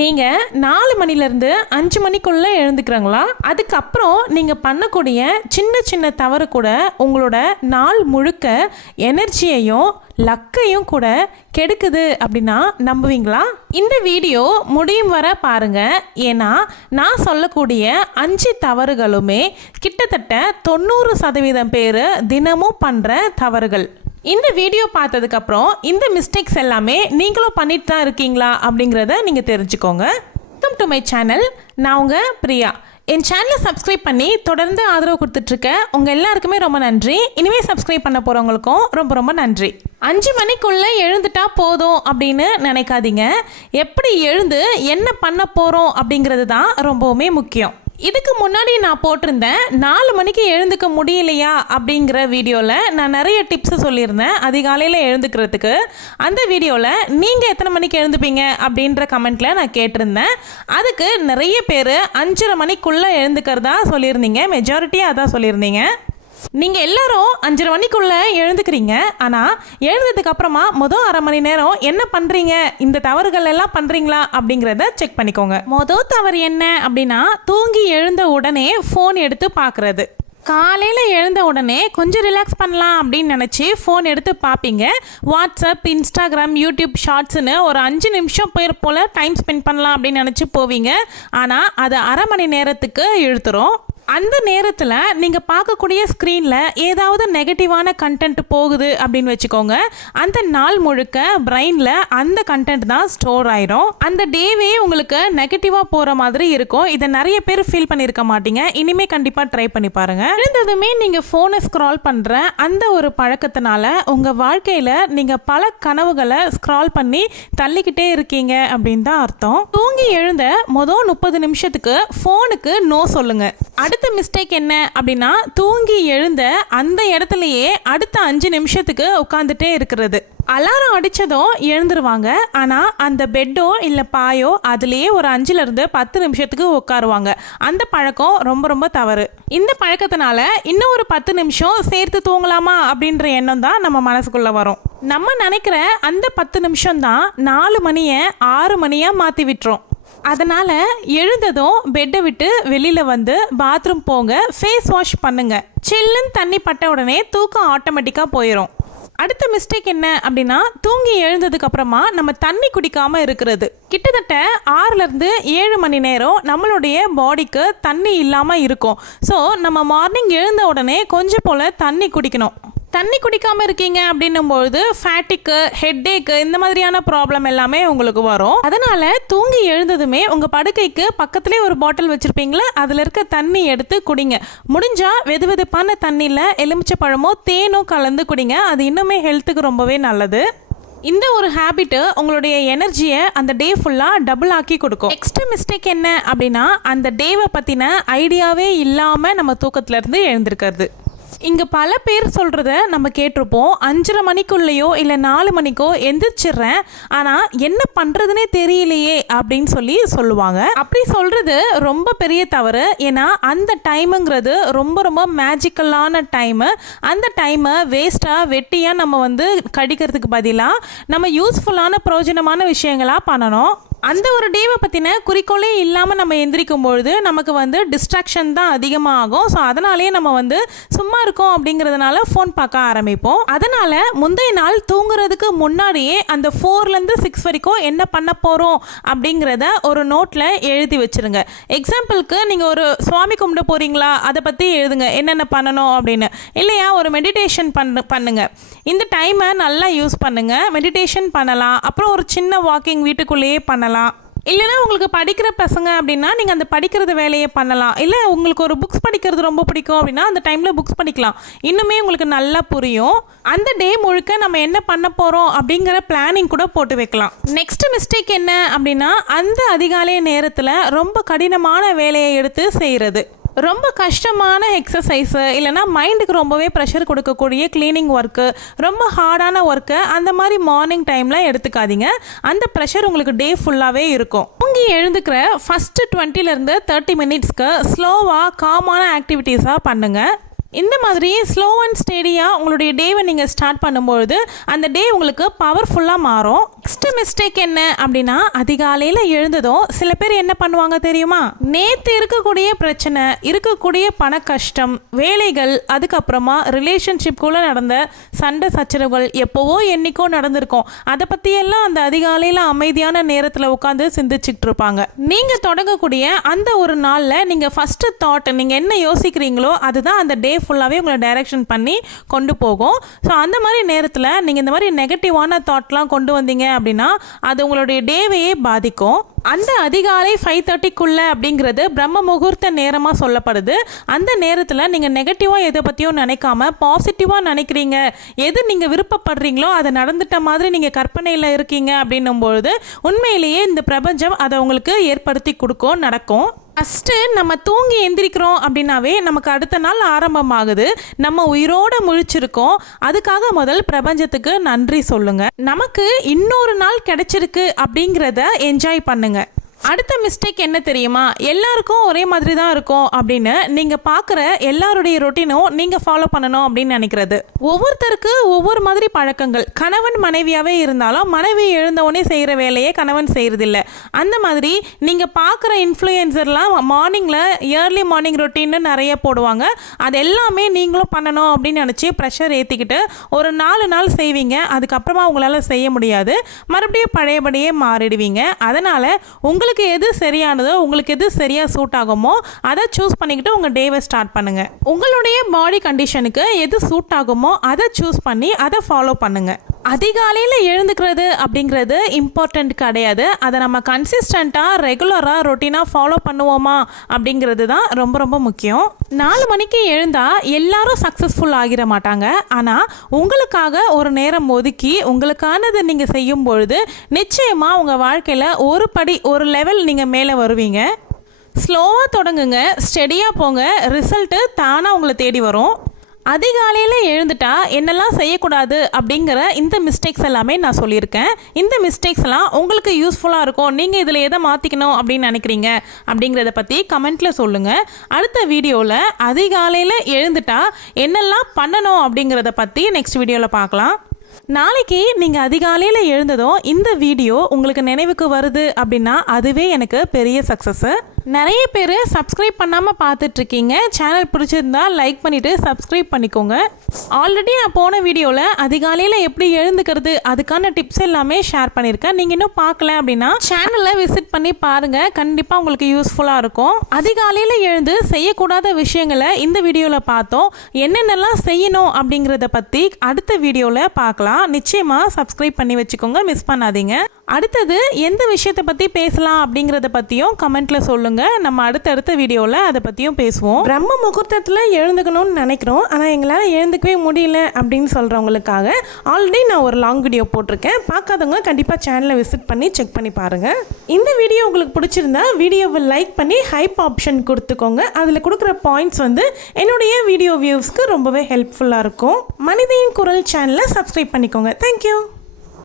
நீங்கள் 4 மணிலேருந்து 5 மணிக்குள்ளே எழுந்துக்கிறாங்களா? அதுக்கப்புறம் நீங்கள் பண்ணக்கூடிய சின்ன சின்ன தவறு கூட உங்களோட நாள் முழுக்க எனர்ஜியையும் லக்கையும் கூட கெடுக்குது அப்படின்னா நம்புவீங்களா? இந்த வீடியோ முடியும் வர பாருங்க. ஏன்னா நான் சொல்லக்கூடிய 5 தவறுகளுமே கிட்டத்தட்ட 90% பேர் தினமும் பண்ணுற தவறுகள். இந்த வீடியோ பார்த்ததுக்கப்புறம் இந்த மிஸ்டேக்ஸ் எல்லாமே நீங்களும் பண்ணிட்டு தான் இருக்கீங்களா அப்படிங்கிறத நீங்கள் தெரிஞ்சுக்கோங்க. Welcome to my channel. நான் உங்கள் பிரியா. என் சேனலை சப்ஸ்கிரைப் பண்ணி தொடர்ந்து ஆதரவு கொடுத்துட்ருக்க உங்கள் எல்லாருக்குமே ரொம்ப நன்றி. இனிமேல் சப்ஸ்கிரைப் பண்ண போகிறவங்களுக்கும் ரொம்ப ரொம்ப நன்றி. 5 மணிக்குள்ளே எழுந்துட்டா போதும் அப்படின்னு நினைக்காதீங்க. எப்படி எழுந்து என்ன பண்ண போகிறோம் அப்படிங்கிறது தான் ரொம்பவுமே முக்கியம். இதுக்கு முன்னாடி நான் போட்டிருந்தேன் 4 மணிக்கு எழுந்துக்க முடியலையா அப்படிங்கிற வீடியோவில் நான் நிறைய டிப்ஸு சொல்லியிருந்தேன் அதிகாலையில் எழுந்துக்கிறதுக்கு. அந்த வீடியோவில் நீங்கள் எத்தனை மணிக்கு எழுந்துப்பீங்க அப்படின்ற கமெண்ட்டில் நான் கேட்டிருந்தேன். அதுக்கு நிறைய பேர் 5:30 மணிக்குள்ளே எழுந்துக்கிறதா சொல்லியிருந்தீங்க. மெஜாரிட்டியாக அதான் சொல்லியிருந்தீங்க. நீங்கள் எல்லாரும் 5:30 மணிக்குள்ளே எழுந்துக்கிறீங்க. ஆனால் எழுந்ததுக்கு அப்புறமா மொதல் அரை மணி நேரம் என்ன பண்ணுறீங்க, இந்த தவறுகள் எல்லாம் பண்ணுறீங்களா அப்படிங்கிறத செக் பண்ணிக்கோங்க. மொதல் தவறு என்ன அப்படின்னா, தூங்கி எழுந்த உடனே ஃபோன் எடுத்து பார்க்குறது. காலையில் எழுந்த உடனே கொஞ்சம் ரிலாக்ஸ் பண்ணலாம் அப்படின்னு நினச்சி ஃபோன் எடுத்து பார்ப்பீங்க. வாட்ஸ்அப், இன்ஸ்டாகிராம், யூடியூப் ஷார்ட்ஸ்னு ஒரு 5 நிமிஷம் பேர் போல் டைம் ஸ்பெண்ட் பண்ணலாம் அப்படின்னு நினச்சி போவீங்க. ஆனால் அது அரை மணி நேரத்துக்கு இழுத்துரும். அந்த நேரத்தில் நீங்கள் பார்க்கக்கூடிய ஸ்க்ரீனில் ஏதாவது நெகட்டிவான கண்டென்ட் போகுது அப்படின்னு வச்சுக்கோங்க. அந்த நாள் முழுக்க பிரெயினில் அந்த கண்டென்ட் தான் ஸ்டோர் ஆயிரும். அந்த டேவே உங்களுக்கு நெகட்டிவாக போகிற மாதிரி இருக்கும். இதை நிறைய பேர் ஃபீல் பண்ணியிருக்க மாட்டீங்க. இனிமேல் கண்டிப்பாக ட்ரை பண்ணி பாருங்கள். இருந்ததுமே நீங்கள் ஃபோனை ஸ்க்ரால் பண்ணுற அந்த ஒரு பழக்கத்தினால உங்கள் வாழ்க்கையில் நீங்கள் பல கனவுகளை ஸ்க்ரால் பண்ணி தள்ளிக்கிட்டே இருக்கீங்க அப்படின்னு தான் அர்த்தம். தூங்கி எழுந்த மொதல் 30 நிமிஷத்துக்கு ஃபோனுக்கு நோ சொல்லுங்கள். அடுத்த மிஸ்டேக் என்ன அப்படின்னா, தூங்கி எழுந்த அந்த இடத்துலயே அடுத்த 5 நிமிஷத்துக்கு உட்காந்துட்டே இருக்கிறது. அலாரம் அடித்ததும் எழுந்துருவாங்க. ஆனால் அந்த பெட்டோ இல்லை பாயோ அதுலேயே ஒரு 5லேருந்து 10 நிமிஷத்துக்கு உட்காருவாங்க. அந்த பழக்கம் ரொம்ப ரொம்ப தவறு. இந்த பழக்கத்தினால இன்னும் ஒரு 10 நிமிஷம் சேர்த்து தூங்கலாமா அப்படின்ற எண்ணம் தான் நம்ம மனசுக்குள்ளே வரும். நம்ம நினைக்கிற அந்த 10 நிமிஷம் தான் 4 மணியை 6 மணியாக மாற்றி விட்டுரும். அதனால் எழுந்ததும் பெட்டை விட்டு வெளியில் வந்து பாத்ரூம் போங்க, ஃபேஸ் வாஷ் பண்ணுங்க. சில்லுன்னு தண்ணி பட்ட உடனே தூக்கம் ஆட்டோமேட்டிக்காக போயிடும். அடுத்த மிஸ்டேக் என்ன அப்படின்னா, தூங்கி எழுந்ததுக்கு அப்புறமா நம்ம தண்ணி குடிக்காமல் இருக்கிறது. கிட்டத்தட்ட 6லேருந்து 7 மணி நேரம் நம்மளுடைய பாடிக்கு தண்ணி இல்லாமல் இருக்கும். ஸோ நம்ம மார்னிங் எழுந்த உடனே கொஞ்சம் போல் தண்ணி குடிக்கணும். தண்ணி குடிக்காமல் இருக்கீங்க அப்படின்னும்பொழுது ஃபேட்டிக்கு, ஹெட்டேக்கு, இந்த மாதிரியான ப்ராப்ளம் எல்லாமே உங்களுக்கு வரும். அதனால் தூங்கி எழுந்ததுமே உங்கள் படுக்கைக்கு பக்கத்துலேயே ஒரு பாட்டில் வச்சுருப்பீங்களே, அதில் இருக்க தண்ணி எடுத்து குடிங்க. முடிஞ்சால் வெது வெதுப்பான தண்ணியில் எலுமிச்சை பழமோ தேனோ கலந்து குடிங்க. அது இன்னுமே ஹெல்த்துக்கு ரொம்பவே நல்லது. இந்த ஒரு ஹேபிட்டு உங்களுடைய எனர்ஜியை அந்த டே ஃபுல்லாக டபுள் ஆக்கி கொடுக்கும். நெக்ஸ்ட் மிஸ்டேக் என்ன அப்படின்னா, அந்த டேவை பற்றின ஐடியாவே இல்லாமல் நம்ம தூக்கத்துலேருந்து எழுந்திருக்கிறது. இங்கே பல பேர் சொல்கிறத நம்ம கேட்டிருப்போம். 5:30 மணிக்குள்ளேயோ இல்லை 4 மணிக்கோ எந்திரிச்சிட்றேன், ஆனால் என்ன பண்ணுறதுனே தெரியலையே அப்படின்னு சொல்லுவாங்க. அப்படி சொல்கிறது ரொம்ப பெரிய தவறு. ஏன்னா அந்த டைமுங்கிறது ரொம்ப ரொம்ப மேஜிக்கலான டைமு. அந்த டைமை வேஸ்ட்டாக வெட்டியாக நம்ம கடிக்கிறதுக்கு பதிலாக நம்ம யூஸ்ஃபுல்லான பிரயோஜனமான விஷயங்களாக பண்ணணும். அந்த ஒரு டேவை பற்றின குறிக்கோளே இல்லாமல் நம்ம எந்திரிக்கும் பொழுது நமக்கு டிஸ்ட்ராக்ஷன் தான் அதிகமாக ஆகும். ஸோ அதனாலேயே நம்ம சும்மா இருக்கோம் அப்படிங்கிறதுனால ஃபோன் பார்க்க ஆரம்பிப்போம். அதனால் முந்தைய நாள் தூங்குறதுக்கு முன்னாடியே அந்த 4லேருந்து 6 வரைக்கும் என்ன பண்ண போகிறோம் அப்படிங்கிறத ஒரு நோட்டில் எழுதி வச்சுருங்க. எக்ஸாம்பிளுக்கு நீங்கள் சுவாமி கும்பிட போகிறீங்களா, அதை பற்றி எழுதுங்க, என்னென்ன பண்ணணும் அப்படின்னு. இல்லையா ஒரு மெடிடேஷன் பண்ணுங்க. இந்த டைமை நல்லா யூஸ் பண்ணுங்கள். மெடிடேஷன் பண்ணலாம். அப்புறம் ஒரு சின்ன வாக்கிங் வீட்டுக்குள்ளேயே பண்ணலாம். இல்லைனா உங்களுக்கு படிக்கிற பசங்க அப்படின்னா நீங்கள் அந்த படிக்கிறது வேலையை பண்ணலாம். இல்லை உங்களுக்கு ஒரு புக்ஸ் படிக்கிறது ரொம்ப பிடிக்கும் அப்படின்னா அந்த டைமில் புக்ஸ் படிக்கலாம். இன்னுமே உங்களுக்கு நல்லா புரியும். அந்த டே முழுக்க நம்ம என்ன பண்ண போகிறோம் அப்படிங்கிற பிளானிங் கூட போட்டு வைக்கலாம். நெக்ஸ்ட் மிஸ்டேக் என்ன அப்படின்னா, அந்த அதிகாலை நேரத்தில் ரொம்ப கடினமான வேலையை எடுத்து செய்கிறது. ரொம்ப கஷ்டமான எக்ஸசைஸு இல்லைனா மைண்டுக்கு ரொம்பவே ப்ரெஷர் கொடுக்கக்கூடிய கிளீனிங் ஒர்க்கு, ரொம்ப ஹார்டான ஒர்க்கு அந்த மாதிரி மார்னிங் டைமில் எடுத்துக்காதீங்க. அந்த ப்ரெஷர் உங்களுக்கு டே ஃபுல்லாகவே இருக்கும். தூங்கி எழுந்துக்கிற ஃபஸ்ட்டு 20லேருந்து 30 மினிட்ஸ்க்கு ஸ்லோவாக காமான ஆக்டிவிட்டீஸாக பண்ணுங்கள். இந்த மாதிரி ஸ்லோ அண்ட் ஸ்டெடியாக உங்களுடைய டேவை நீங்கள் ஸ்டார்ட் பண்ணும்பொழுது அந்த டே உங்களுக்கு பவர்ஃபுல்லாக மாறும். நெக்ஸ்ட் மிஸ்டேக் என்ன அப்படின்னா, அதிகாலையில் எழுந்ததும் சில பேர் என்ன பண்ணுவாங்க தெரியுமா, நேற்று இருக்கக்கூடிய பிரச்சனை, இருக்கக்கூடிய பண கஷ்டம், வேலைகள், அதுக்கப்புறமா ரிலேஷன்ஷிப்குள்ளே நடந்த சண்டை சச்சரவுகள் எப்போவோ என்னைக்கோ நடந்திருக்கும், அதை பற்றியெல்லாம் அந்த அதிகாலையில் அமைதியான நேரத்தில் உட்காந்து சிந்திச்சுக்கிட்டு இருப்பாங்க. நீங்கள் தொடங்கக்கூடிய அந்த ஒரு நாளில் நீங்கள் ஃபஸ்ட்டு தாட் நீங்கள் என்ன யோசிக்கிறீங்களோ அதுதான் அந்த டே ஃபுல்லாகவே உங்களை டைரக்ஷன் பண்ணி கொண்டு போகும். ஸோ அந்த மாதிரி நேரத்தில் நீங்கள் இந்த மாதிரி நெகட்டிவான தாட்லாம் கொண்டு வந்தீங்க அப்படின்னா அது உங்களுடைய டேவையே பாதிக்கும். அந்த அதிகாலை 5:30க்குள்ளே அப்படிங்கிறது பிரம்ம முகூர்த்த நேரமாக சொல்லப்படுது. அந்த நேரத்தில் நீங்கள் நெகட்டிவாக எதை பற்றியும் நினைக்காம பாசிட்டிவாக நினைக்கிறீங்க, எது நீங்கள் விருப்பப்படுறீங்களோ அதை நடந்துட்ட மாதிரி நீங்கள் கற்பனையில் இருக்கீங்க அப்படின்னும்பொழுது உண்மையிலேயே இந்த பிரபஞ்சம் அதை உங்களுக்கு ஏற்படுத்தி கொடுக்கும், நடக்கும். ஃபஸ்ட்டு நம்ம தூங்கி எந்திரிக்கிறோம் அப்படின்னாவே நமக்கு அடுத்த நாள் ஆரம்பமாகுது, நம்ம உயிரோடு முழிச்சிருக்கோம். அதுக்காக முதல் பிரபஞ்சத்துக்கு நன்றி சொல்லுங்க. நமக்கு இன்னொரு நாள் கிடைச்சிருக்கு அப்படிங்கிறத என்ஜாய் பண்ணுங்க. அடுத்த மிஸ்டேக் என்ன தெரியுமா, எல்லாருக்கும் ஒரே மாதிரி தான் இருக்கும் அப்படின்னு நீங்கள் பார்க்குற எல்லாருடைய ரொட்டீனும் நீங்கள் ஃபாலோ பண்ணணும் அப்படின்னு நினைக்கிறது. ஒவ்வொருத்தருக்கு ஒவ்வொரு மாதிரி பழக்கங்கள். கணவன் மனைவியாகவே இருந்தாலும் மனைவி எழுந்தவொடனே செய்கிற வேலையை கணவன் செய்கிறதில்ல. அந்த மாதிரி நீங்கள் பார்க்குற இன்ஃப்ளூயன்சர்லாம் மார்னிங்கில் ஏர்லி மார்னிங் ரொட்டீன்னு நிறைய போடுவாங்க. அது எல்லாமே நீங்களும் பண்ணணும் அப்படின்னு நினச்சி ப்ரெஷர் ஏற்றிக்கிட்டு ஒரு 4 நாள் செய்வீங்க. அதுக்கப்புறமா உங்களால் செய்ய முடியாது, மறுபடியும் பழையபடியே மாறிடுவீங்க. அதனால் உங்களுக்கு எது சரியானதோ, உங்களுக்கு எது சரியாக சூட் ஆகுமோ அதை சூஸ் பண்ணிக்கிட்டு உங்கள் டேவை ஸ்டார்ட் பண்ணுங்கள். உங்களுடைய பாடி கண்டிஷனுக்கு எது சூட் ஆகுமோ அதை சூஸ் பண்ணி அதை ஃபாலோ பண்ணுங்கள். அதிகாலையில் எழுந்துக்கிறது அப்படிங்கிறது இம்பார்ட்டண்ட் கிடையாது. அதை நம்ம கன்சிஸ்டண்ட்டாக ரெகுலராக ரொட்டீனாக ஃபாலோ பண்ணுவோமா அப்படிங்கிறது தான் ரொம்ப ரொம்ப முக்கியம். 4 மணிக்கு எழுந்தால் எல்லாரும் சக்ஸஸ்ஃபுல் ஆகிட மாட்டாங்க. ஆனால் உங்களுக்காக ஒரு நேரம் ஒதுக்கி உங்களுக்கானதை நீங்கள் செய்யும் பொழுது நிச்சயமாக உங்கள் வாழ்க்கையில் ஒரு படி ஒரு லெவல் நீங்கள் மேலே வருவீங்க. ஸ்லோவாக தொடங்குங்க, ஸ்டெடியாக போங்க, ரிசல்ட்டு தானாக உங்களை தேடி வரும். அதிகாலையில் எழுந்துட்டா என்னெல்லாம் செய்யக்கூடாது அப்படிங்கிற இந்த மிஸ்டேக்ஸ் எல்லாமே நான் சொல்லியிருக்கேன். இந்த மிஸ்டேக்ஸ் எல்லாம் உங்களுக்கு யூஸ்ஃபுல்லாக இருக்கும், நீங்கள் இதில் எதை மாற்றிக்கணும் அப்படின்னு நினைக்கிறீங்க அப்படிங்கிறத பற்றி கமெண்ட்டில் சொல்லுங்கள். அடுத்த வீடியோவில் அதிகாலையில் எழுந்துட்டா என்னெல்லாம் பண்ணணும் அப்படிங்கிறத பற்றி நெக்ஸ்ட் வீடியோவில் பார்க்கலாம். நாளைக்கு நீங்கள் அதிகாலையில் எழுந்ததும் இந்த வீடியோ உங்களுக்கு நினைவுக்கு வருது அப்படின்னா அதுவே எனக்கு பெரிய சக்ஸஸ்ஸு. நிறைய பேர் சப்ஸ்கிரைப் பண்ணாமல் பார்த்துட்ருக்கீங்க. சேனல் பிடிச்சிருந்தா லைக் பண்ணிவிட்டு சப்ஸ்கிரைப் பண்ணிக்கோங்க. ஆல்ரெடி நான் போன வீடியோவில் அதிகாலையில் எப்படி எழுந்துக்கிறது அதுக்கான டிப்ஸ் எல்லாமே ஷேர் பண்ணியிருக்கேன். நீங்கள் இன்னும் பார்க்கல அப்படின்னா சேனலை விசிட் பண்ணி பாருங்கள், கண்டிப்பாக உங்களுக்கு யூஸ்ஃபுல்லாக இருக்கும். அதிகாலையில் எழுந்து செய்யக்கூடாத விஷயங்களை இந்த வீடியோவில் பார்த்தோம். என்னென்னலாம் செய்யணும் அப்படிங்கிறத பற்றி அடுத்த வீடியோவில் பார்க்கலாம். நிச்சயமாக சப்ஸ்கிரைப் பண்ணி வச்சுக்கோங்க, மிஸ் பண்ணாதீங்க. அடுத்தது எந்த விஷயத்தை பற்றி பேசலாம் அப்படிங்கிறத பற்றியும் கமெண்ட்டில் சொல்லுங்கள். நம்ம அடுத்தடுத்த வீடியோவில் அதை பற்றியும் பேசுவோம். பிரம்ம முகூர்த்தத்தில் எழுந்துக்கணும்னு நினைக்கிறோம், ஆனால் எங்களால் எழுந்துக்கவே முடியல அப்படின்னு சொல்கிறவங்களுக்காக ஆல்ரெடி நான் ஒரு லாங் வீடியோ போட்டிருக்கேன். பார்க்காதவங்க கண்டிப்பாக சேனலை விசிட் பண்ணி செக் பண்ணி பாருங்கள். இந்த வீடியோ உங்களுக்கு பிடிச்சிருந்தா வீடியோவை லைக் பண்ணி ஹைப் ஆப்ஷன் கொடுத்துக்கோங்க. அதில் கொடுக்குற பாயிண்ட்ஸ் என்னுடைய வீடியோ வியூஸ்க்கு ரொம்பவே ஹெல்ப்ஃபுல்லாக இருக்கும். மனிதனின் குரல் சேனலை சப்ஸ்கிரைப் பண்ணிக்கோங்க. தேங்க்யூ.